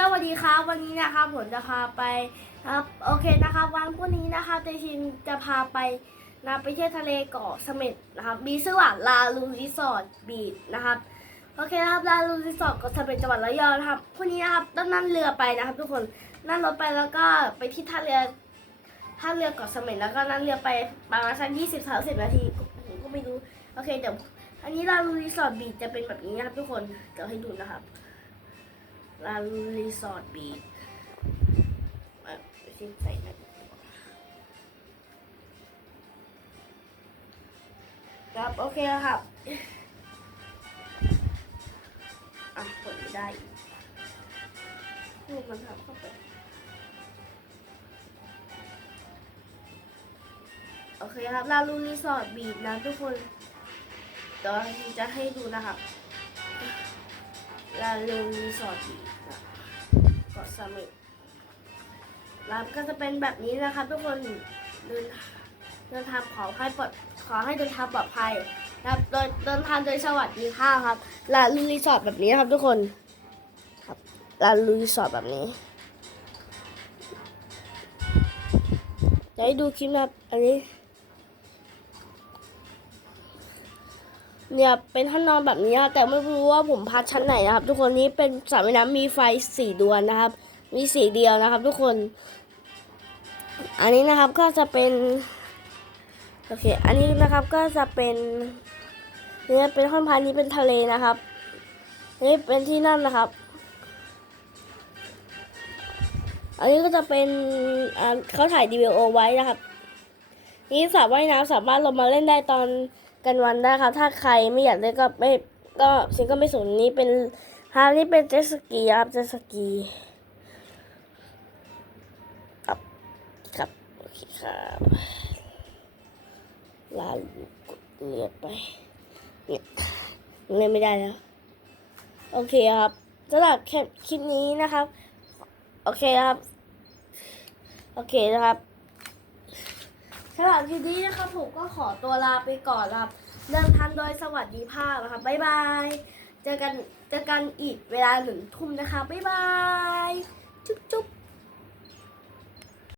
สวัสดีครับวันนี้นะครับผมจะพาไปครับโอเคนะครับ วันพรุ่งนี้นะครับเตชินจะพาไปนะไปเที่ยวทะเลเกาะเสม็ดนะครับมีชื่อว่าลาลูรีสอร์ทบีชนะครับโอเคนะครับลาลูรีสอร์ทเกาะเสม็ดจังหวัดระยองนะครับพรุ่งนี้นะครับต้องนั่งเรือไปนะครับ ทุกคนนั่งรถไปแล้วก็ไปที่ท่าเรือท่าเรือเกาะเสม็ดแล้วก็นั่งเรือไปประมาณสักยี่สิบสามสิบนาทีผมก็ไม่รู้โอเคเดี๋ยวอันนี้ลาลูรีสอร์ทบีชจะเป็นแบบนี้นะครับทุกคนเดี๋ยวให้ดูนะครับ ลาลูรีสอร์ทบีชอะไปที่ใส่นะครับ โอเคแล้วครับ อะกดไม่ได้ลูกมันทำเข้าไป โอเคครับลาลูรีสอร์ทบีชนะทุกคนเดี๋ยวจะให้ดูนะครับ ลาลูรีสอร์ทเกาะสม็ดร้านก็จะเป็นแบบนี้นะครับ ทุกคนเดินเดินทางขอให้ปลอดขอให้เดินทางปลอดภัยนะครับโดยเดินทางโดยสวัสดีค่ะครับลาลูรีสอร์ทแบบนี้นะครับ ทุกคนครับลาลูรีสอร์ทแบบนี้จะให้ดูคลิปนะครับอันนี้ เนี่ยเป็นท่านนอนแบบนี้แต่ไม่รู้ว่าผมพักชั้นไหนนะครับ ทุกคนนี้เป็นสระว่ายน้ำมีไฟสี่ดวงนะครับ มีสีเดียวนะครับ ทุกคน อันนี้นะครับก็จะเป็นโอเค อันนี้นะครับก็จะเป็นเนี่ยเป็นห้องพักนี้เป็นทะเลนะครับ นี่เป็นที่นั่นนะครับ อันนี้ก็จะเป็นอ่าเขาถ่ายดีวีโอไว้นะครับ นี่สระว่ายน้ำสามารถลงมาเล่นได้ตอน กันวันได้ครับ ถ้าใครไม่อยากเล่นก็ไม่ก็ฉันก็ไม่สนนี่เป็นฮาร์นี่เป็นเจสกีครับเจสกีครับครับโอเคครับลาลูกเรือไปเนี่ยเล่นไม่ได้แล้ว โอเคครับสำหรับคลิปนี้นะครับ โอเคครับ โอเคนะครับ สำหรับคลิปนี้นะครับผมก็ขอตัวลาไปก่อนนะครับเดินทางโดยสวัสดีภาพนะครับบ๊ายบาย เจอกันเจอกันอีกเวลาหนึ่งทุ่มนะคะ บ๊ายบาย จุ๊บจุ๊บ